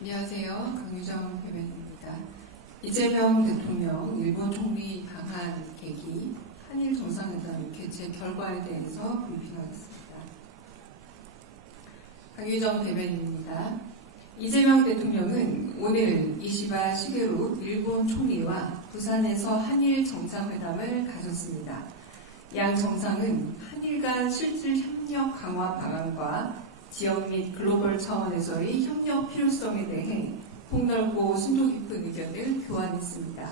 안녕하세요. 강유정 대변인입니다. 이재명 대통령 일본 총리 방한 계기 한일 정상회담 개최 결과에 대해서 브리핑하겠습니다. 강유정 대변인입니다. 이재명 대통령은 오늘 이시바 시게루 일본 총리와 부산에서 한일 정상회담을 가졌습니다. 양 정상은 한일 간 실질 협력 강화 방안과 지역 및 글로벌 차원에서의 협력 필요성에 대해 폭넓고 심도 깊은 의견을 교환했습니다.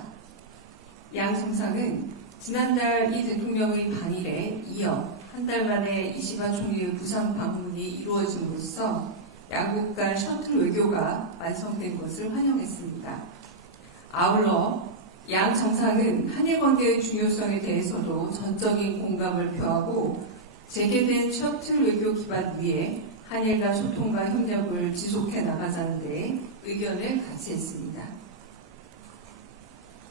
양 정상은 지난달 이 대통령의 방일에 이어 한 달 만에 이시바 총리의 부산 방문이 이루어짐으로써 양국 간 셔틀 외교가 완성된 것을 환영했습니다. 아울러 양 정상은 한일 관계의 중요성에 대해서도 전적인 공감을 표하고 재개된 셔틀 외교 기반 위에 한일 간 소통과 협력을 지속해 나가자는 데 의견을 같이 했습니다.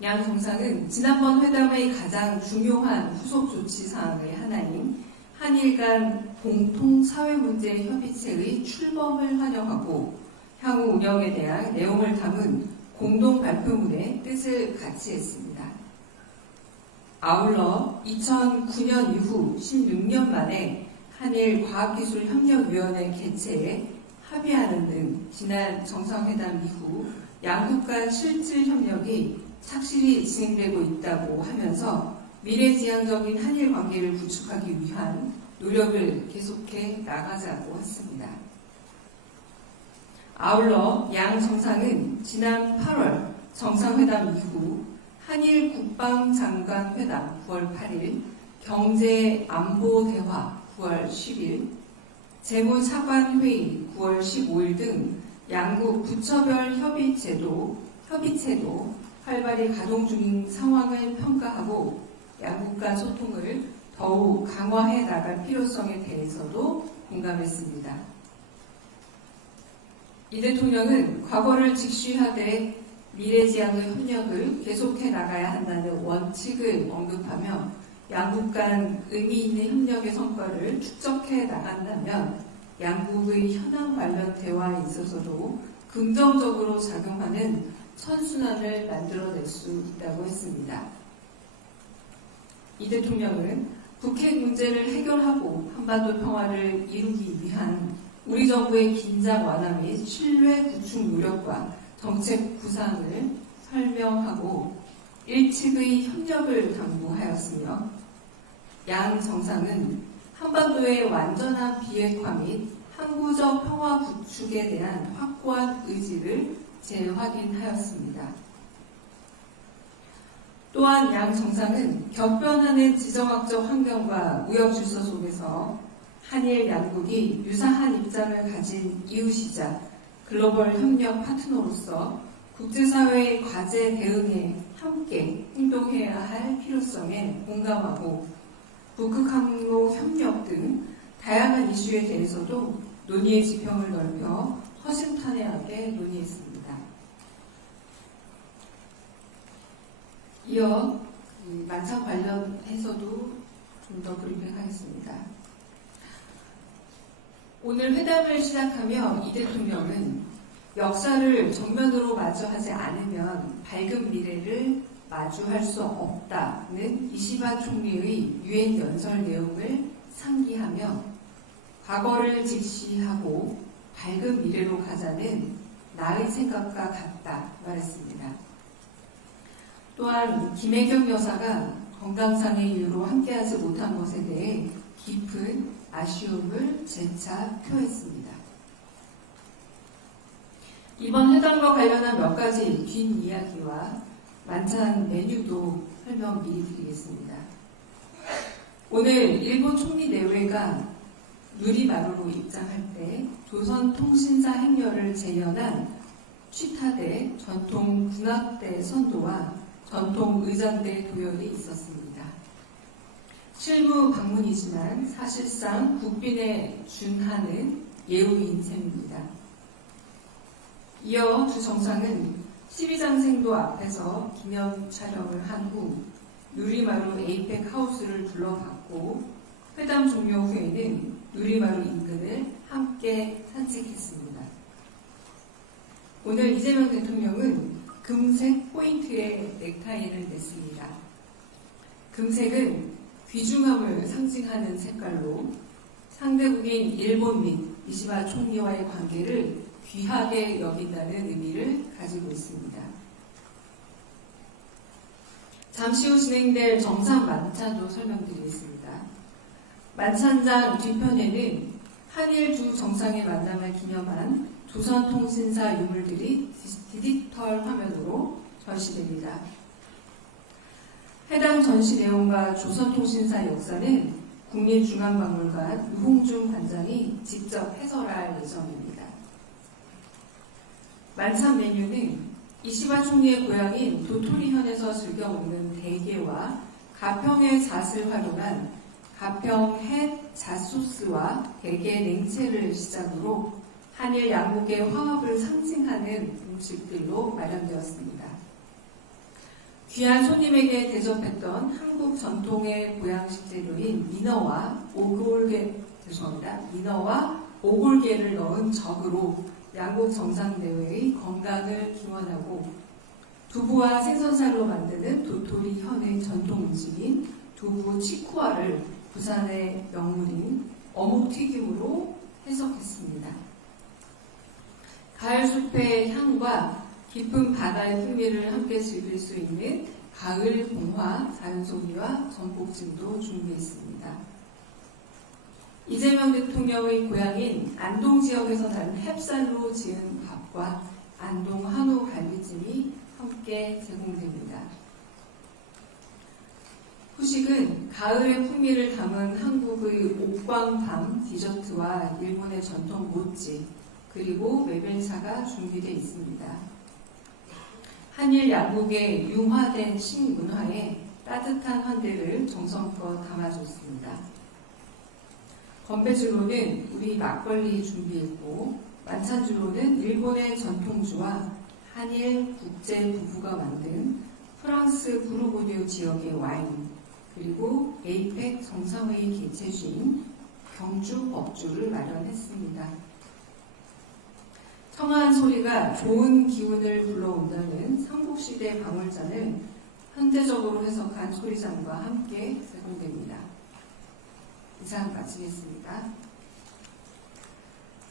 양 정상은 지난번 회담의 가장 중요한 후속 조치 사항의 하나인 한일 간 공통 사회 문제 협의체의 출범을 환영하고 향후 운영에 대한 내용을 담은 공동 발표문의 뜻을 같이 했습니다. 아울러 2009년 이후 16년 만에 한일 과학기술협력위원회 개최에 합의하는 등 지난 정상회담 이후 양국 간 실질 협력이 착실히 진행되고 있다고 하면서 미래지향적인 한일 관계를 구축하기 위한 노력을 계속해 나가자고 했습니다. 아울러 양 정상은 지난 8월 정상회담 이후 한일 국방장관회담 9월 8일, 경제안보대화 9월 10일, 재무차관회의 9월 15일 등 양국 부처별 협의체도 활발히 가동 중인 상황을 평가하고 양국 간 소통을 더욱 강화해 나갈 필요성에 대해서도 공감했습니다. 이 대통령은 과거를 직시하되 미래지향의 협력을 계속해 나가야 한다는 원칙을 언급하며 양국 간 의미 있는 협력의 성과를 축적해 나간다면 양국의 현안 관련 대화에 있어서도 긍정적으로 작용하는 선순환을 만들어낼 수 있다고 했습니다. 이 대통령은 북핵 문제를 해결하고 한반도 평화를 이루기 위한 우리 정부의 긴장 완화 및 신뢰 구축 노력과 정책 구상을 설명하고 일측의 협력을 당부하였으며 양 정상은 한반도의 완전한 비핵화 및 항구적 평화 구축에 대한 확고한 의지를 재확인하였습니다. 또한 양 정상은 격변하는 지정학적 환경과 무역 질서 속에서 한일 양국이 유사한 입장을 가진 이웃이자 글로벌 협력 파트너로서 국제사회의 과제 대응에 함께 행동해야 할 필요성에 공감하고 북극항로 협력 등 다양한 이슈에 대해서도 논의의 지평을 넓혀 허심탄회하게 논의했습니다. 이어 만찬 관련해서도 좀 더 브리핑하겠습니다. 오늘 회담을 시작하며 이 대통령은 역사를 정면으로 마주하지 않으면 밝은 미래를 마주할 수 없다는 이시바 총리의 유엔 연설 내용을 상기하며 과거를 직시하고 밝은 미래로 가자는 나의 생각과 같다 말했습니다. 또한 김혜경 여사가 건강상의 이유로 함께하지 못한 것에 대해 깊은 아쉬움을 재차 표했습니다. 이번 회담과 관련한 몇 가지 뒷이야기와 만찬 메뉴도 설명 미리 드리겠습니다. 오늘 일본 총리 내외가 누리마루로 입장할 때 조선통신사 행렬을 재현한 취타대 전통 군악대 선도와 전통 의장대 도열이 있었습니다. 실무 방문이지만 사실상 국빈에 준하는 예우인 셈입니다. 이어 두 정상은 12장생도 앞에서 기념 촬영을 한 후 누리마루 에이펙 하우스를 둘러봤고 회담 종료 후에는 누리마루 인근을 함께 산책했습니다. 오늘 이재명 대통령은 금색 포인트의 넥타이를 냈습니다. 금색은 귀중함을 상징하는 색깔로 상대국인 일본 및 이시바 총리와의 관계를 귀하게 여긴다는 의미를 가지고 있습니다. 잠시 후 진행될 정상 만찬도 설명드리겠습니다. 만찬장 뒤편에는 한일 두 정상의 만남을 기념한 조선통신사 유물들이 디지털 화면으로 전시됩니다. 해당 전시 내용과 조선통신사 역사는 국립중앙박물관 유홍준 관장이 직접 해설할 예정입니다. 만찬 메뉴는 이시바 총리의 고향인 도토리현에서 즐겨 먹는 대게와 가평의 잣을 활용한 가평 햇 잣소스와 대게 냉채를 시작으로 한일 양국의 화합을 상징하는 음식들로 마련되었습니다. 귀한 손님에게 대접했던 한국 전통의 보양식 재료인 민어와 오골계를 넣은 적으로 양국 정상대회의 건강을 기원하고 두부와 생선살로 만드는 도토리 현의 전통 음식인 두부 치쿠아를 부산의 명물인 어묵튀김으로 해석했습니다. 가을 숲의 향과 깊은 바다의 풍미를 함께 즐길 수 있는 가을 봉화 자연송이와 전복찜도 준비했습니다. 이재명 대통령의 고향인 안동 지역에서 나는 햅쌀로 지은 밥과 안동 한우 갈비찜이 함께 제공됩니다. 후식은 가을의 풍미를 담은 한국의 옥광밤 디저트와 일본의 전통 모찌 그리고 메밀차가 준비되어 있습니다. 한일 양국의 융화된 식문화에 따뜻한 환대를 정성껏 담아줬습니다. 건배주로는 우리 막걸리 준비했고 만찬주로는 일본의 전통주와 한일 국제 부부가 만든 프랑스 부르고뉴 지역의 와인 그리고 에이펙 정상회의 개최주인 경주 법주를 마련했습니다. 청아한 소리가 좋은 기운을 불러온다는 삼국시대 방울잔을 현대적으로 해석한 소리잔과 함께 제공됩니다. 이상 마치겠습니다.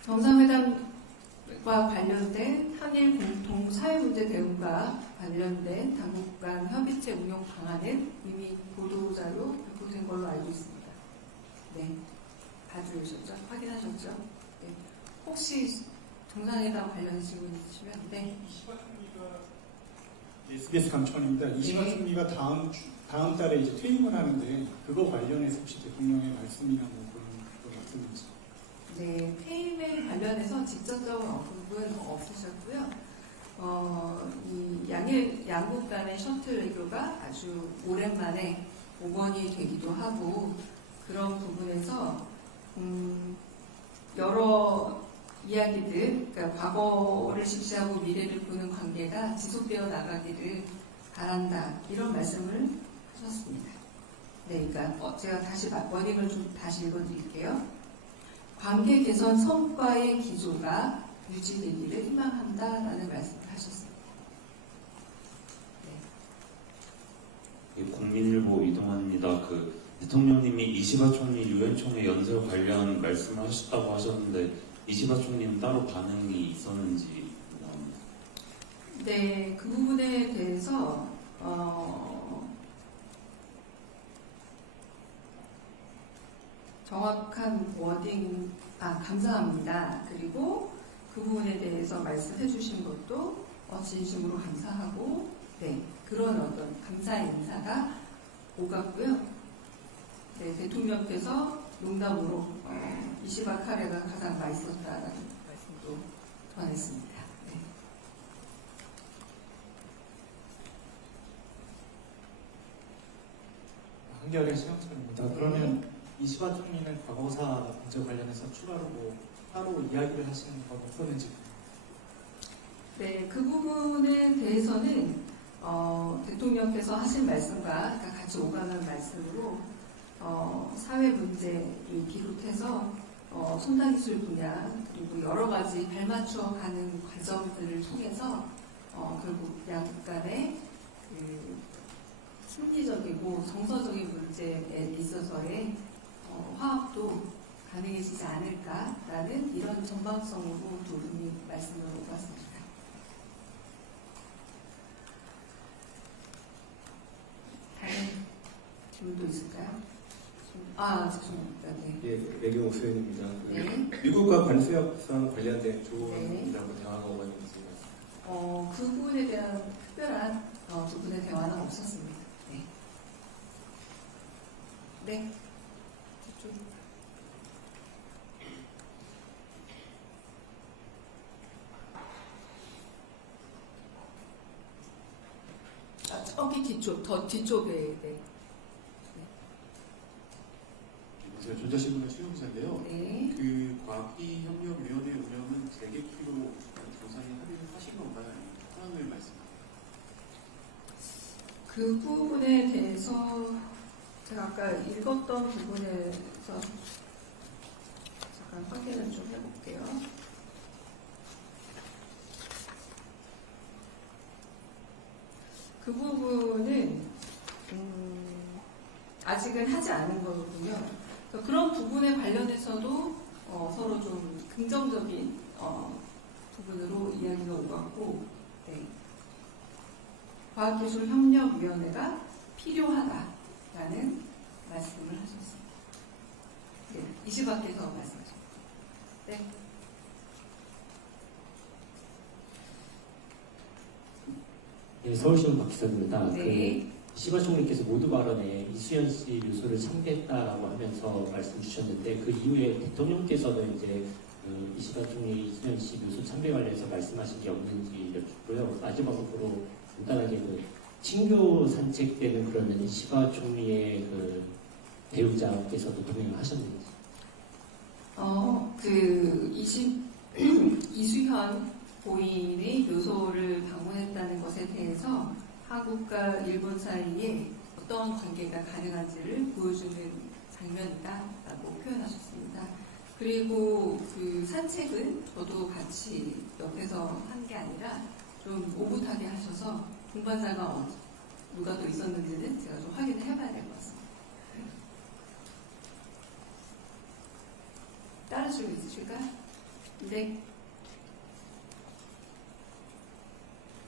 정상회담과 관련된 한일 공통 사회문제 대응과 관련된 당국 간 협의체 운용 방안은 이미 보도자료 발표된 걸로 알고 있습니다. 네, 봐주셨죠? 확인하셨죠? 네. 혹시 정상회담 관련 질문 있으시면 네. 이시바 총리가 SBS 감청입니다. 이시바 네. 총리가 다음 달에 이제 퇴임을 하는데 그거 관련해서 혹시 대통령의 말씀이나 뭐 그런 거 같은지. 네, 퇴임에 관련해서 직접적인 언급은 없으셨고요. 이 양국 간의 셔틀 외교가 아주 오랜만에 복원이 되기도 하고 그런 부분에서 여러 이야기들, 그러니까 과거를 직시하고 미래를 보는 관계가 지속되어 나가기를 바란다 이런 말씀을 하셨습니다. 네, 그러니까 제가 다시 워딩을 좀 다시 읽어드릴게요. 관계 개선 성과의 기조가 유지되기를 희망한다라는 말씀을 하셨습니다. 네. 국민일보 이동환입니다. 대통령님이 이시바 총리 유엔 총회 연설 관련 말씀을 하셨다고 하셨는데 이시바 총리는 따로 반응이 있었는지 궁금합니다. 네, 그 부분에 대해서 정확한 워딩, 감사합니다. 그리고 그 부분에 대해서 말씀해 주신 것도 진심으로 감사하고, 네, 그런 어떤 감사의 인사가 오갔고요. 네, 대통령께서 농담으로 이시바 카레가 가장 맛있었다라는 말씀도 전했습니다. 네. 한겨레 시영철입니다. 그러면 이시바 총리는 과거사 문제 관련해서 추가로 뭐 따로 이야기를 하시는 건 없었는지. 네, 그 부분에 대해서는 대통령께서 하신 말씀과 같이 오가는 말씀으로 사회 문제를 비롯해서 첨단기술 분야 그리고 여러 가지 발맞춰 가는 과정들을 통해서 결국 양국 간의 그 심리적이고 정서적인 문제에 있어서의 화합도 가능해지지 않을까라는 이런 전방성으로 두 분이 말씀을 해봤습니다. 다른 질문도 있을까요? 죄송합니다. 네. 예, 외교 오수연입니다. 네. 미국과 관세 협상 관련된 조언이라고 대화가 오고 있습니다. 그 부분에 대한 특별한 두 분의 대화는 없었습니다. 네. 네. 이쪽. 저기 뒤쪽, 더 뒤쪽에, 네. 제가 전자신문의 수용자인데요. 네. 그 과기협력위원회 운영은 재계기로 조사에 합의를 하신 건가요? 아니면 상황을 말씀하세요? 그 부분에 대해서 제가 아까 읽었던 부분에서 잠깐 확인을 좀 해볼게요. 그 부분은 아직은 하지 않은 거군요. 그래서 그런 부분에 관련해서도 서로 좀 긍정적인 부분으로 이야기가 오갔고, 네. 과학기술협력위원회가 필요하다라는 말씀을 하셨습니다. 네, 이시밖에서 말씀하셨습니다. 네. 네, 서울신문 박기선입니다. 네. 시바 총리께서 모두 발언에 이수연 씨 묘소를 참배했다라고 하면서 말씀 주셨는데 그 이후에 대통령께서는 이제 그 이시바 총리 이수연 씨 묘소 참배 관련해서 말씀하신 게 없는지 여쭙고요. 마지막으로 간단하게 그 친교 산책 때는 그러면 이시바 총리의 그 배우자께서도 동행을 하셨는지. 이수현 고인의 묘소를 방문했다는 것에 대해서 한국과 일본 사이에 어떤 관계가 가능한지를 보여주는 장면이다라고 표현하셨습니다. 그리고 그 산책은 저도 같이 옆에서 한 게 아니라 좀 오붓하게 하셔서 동반자가 누가 또 있었는지는 제가 좀 확인을 해봐야 될 것 같습니다. 다른 질문 있으실까요? 네.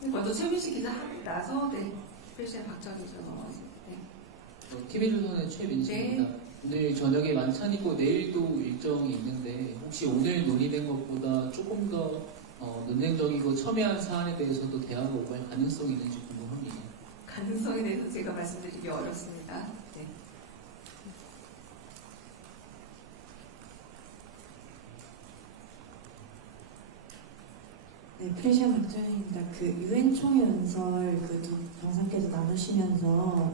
먼저 최민식 기자 하고 나서 스페셜 박정희 기자 넘어가세요. 네. TV조선의 최민식입니다. 오늘 저녁에 만찬이고 내일도 일정이 있는데 혹시 오늘 논의된 것보다 조금 더 논쟁적이고 첨예한 사안에 대해서도 대화가 오갈 가능성이 있는지 궁금합니다. 가능성에 대해서 제가 말씀드리기 어렵습니다. 네. 네, 프레시안 박정희입니다. 그 유엔 총연설 그 두 정상께서 나누시면서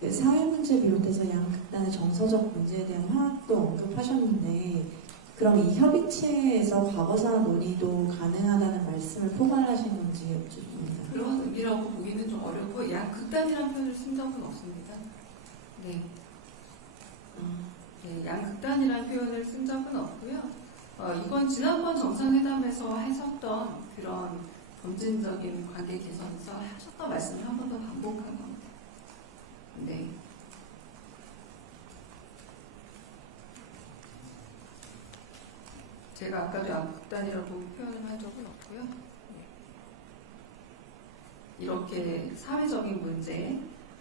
그 사회 문제 비롯해서 양극단의 정서적 문제에 대한 화합도 언급하셨는데 그럼 이 협의체에서 과거사 논의도 가능하다는 말씀을 포괄하신 건지 여쭙습니다. 그런 의미라고 보기는 좀 어렵고 양극단이라는 표현을 쓴 적은 없습니다. 네. 네, 양극단이라는 표현을 쓴 적은 없고요. 이건 지난번 정상회담에서 하셨던 그런 점진적인 관계 개선에서 하셨던 말씀을 한 번 더 반복한 겁니다. 네. 제가 아까도 양극단이라고 표현을 한 적은 없고요. 네. 이렇게 사회적인 문제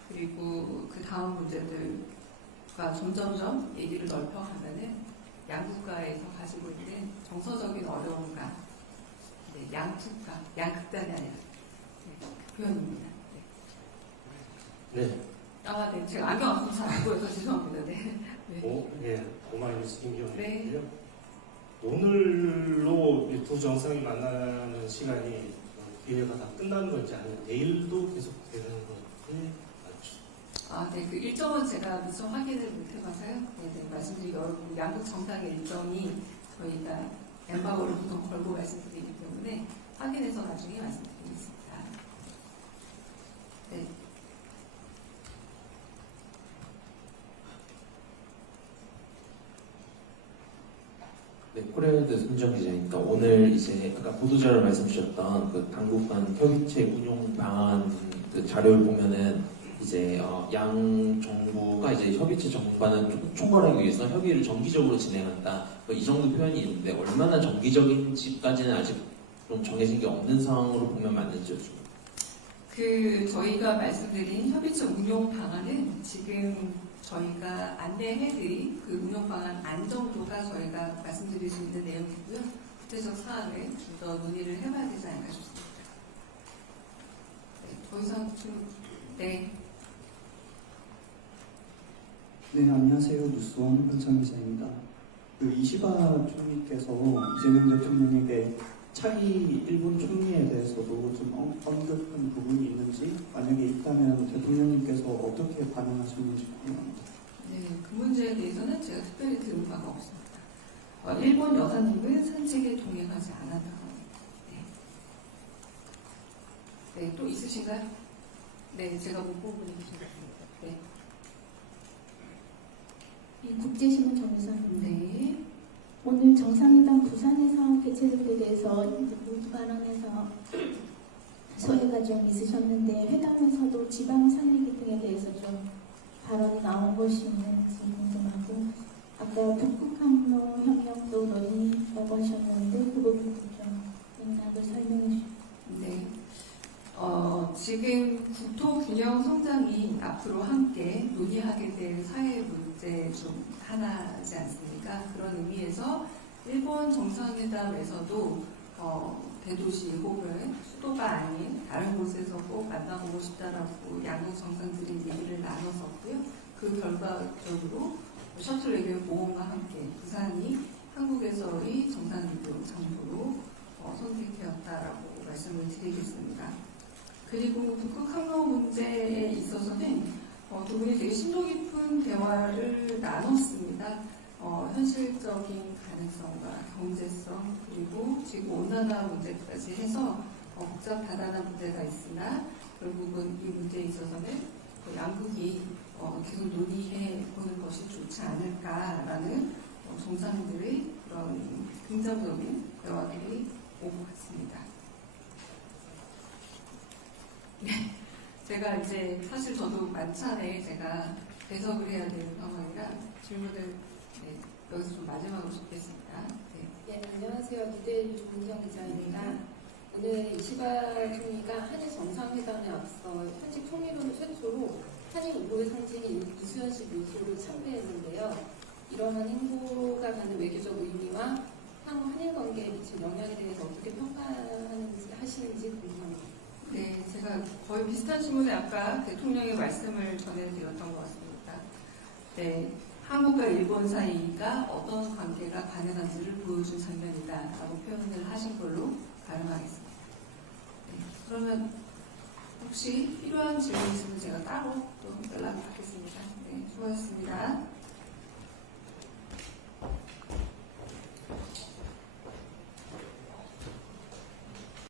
그리고 그 다음 문제들과 점점점 얘기를 넓혀가면은 양국가에서 가지고 있는 정서적인 어려움과 양국가, 양극단이 아니라 그 표현입니다. 네. 네. 제가 안경 안 써서 잘 안 보여서 죄송합니다. 네. 네. 오마이뉴스 김기현인데요. 네. 오늘로 이 두 정상이 만나는 시간이 기회가 다 끝나는 건지 아니면 내일도 계속되는 건지 맞죠? 네. 그 일정은 제가 미처 확인을 못 해봐서요. 네, 말씀드리기 어렵고 양국 정상의 일정이 저희가 엠바고를 보통 걸고 말씀드리기 때문에 확인해서 나중에 말씀드리겠습니다. 네. 코레드 손정 기자입니다. 오늘 이제 아까 보도자료 말씀 주셨던 그 당국 간 협의체 운용 방안 그 자료를 보면은 이제 양 정부가 이제 협의체 정반을 총괄하기 위해서 협의를 정기적으로 진행한다. 이 정도 표현이 있는데 얼마나 정기적인지까지는 아직 좀 정해진 게 없는 상황으로 보면 맞는지요. 저희가 말씀드린 협의체 운용 방안은 지금 저희가 안내해드린 그 운용 방안 안 정도가 저희가 말씀드릴 수 있는 내용이고요. 구체적 사안을 좀 더 논의를 해봐야 되지 않을까 싶습니다. 네, 더 이상 네. 네, 안녕하세요. 뉴스원 현창 기자입니다. 이시바 총리께서 이재명 대통령에게 차기 일본 총리에 대해서도 좀 언급한 부분이 있는지, 만약에 있다면 대통령님께서 어떻게 반응하셨는지 궁금합니다. 네, 그 문제에 대해서는 제가 특별히 들은 바가 없습니다. 일본 여사님은 산책에 동행하지 않았다고 합니다. 네. 네, 또 있으신가요? 네, 제가 못 보고 있습니다. 네. 국제신문 정유선입니다. 네. 오늘 정상회담 부산에서 개최되게 돼서 모두 발언에서 소외가 좀 있으셨는데 회담에서도 지방 살리기 등에 대해서 좀 발언이 나온 것이 있는지 궁금하고 아까 북극항로 협력도 논의라고 하셨는데 그 부분도 좀 맥락을 설명해 주시죠. 네. 지금 국토 균형 성장이 앞으로 함께 논의하게 될 사회 문제 중 하나지 않습니까? 그런 의미에서 일본 정상회담에서도 대도시 7을 수도가 아닌 다른 곳에서 꼭 만나보고 싶다라고 양국 정상들이 얘기를 나눴었고요. 그 결과적으로 셔틀 외교 보험과 함께 부산이 한국에서의 정상회담 장소로 선택되었다라고 말씀을 드리겠습니다. 그리고 북극항로 문제에 있어서는 두 분이 되게 심도 깊은 대화를 나눴습니다. 현실적인 가능성과 경제성 그리고 지금 온난화 문제까지 해서 복잡하다는 문제가 있으나 결국은 이 문제에 있어서는 양국이 계속 논의해 보는 것이 좋지 않을까라는 정상들의 그런 긍정적인 대화들이 오고 갔습니다. 네, 제가 이제 사실 저도 만찬에 제가 배석을 해야 되는 상황이라 질문을 여기서 좀 마지막으로 듣겠습니다. 네, 안녕하세요. 기대 조은경 기자입니다. 오늘 이시바 총리가 한일 정상회담에 앞서 현직 총리로는 최초로 한일 우호의 상징인 이수연 씨 묘소를 참배했는데요. 이러한 행보가 갖는 외교적 의미와 향후 한일 관계에 미친 영향에 대해서 어떻게 평가하시는지 궁금합니다. 네, 제가 거의 비슷한 질문에 아까 대통령의 말씀을 전해드렸던 것 같습니다. 네, 한국과 일본 사이가 어떤 관계가 가능한지를 보여준 장면이다라고 표현을 하신 걸로 가름하겠습니다. 네, 그러면 혹시 필요한 질문 있으면 제가 따로 또 연락을 받겠습니다. 네, 수고하셨습니다.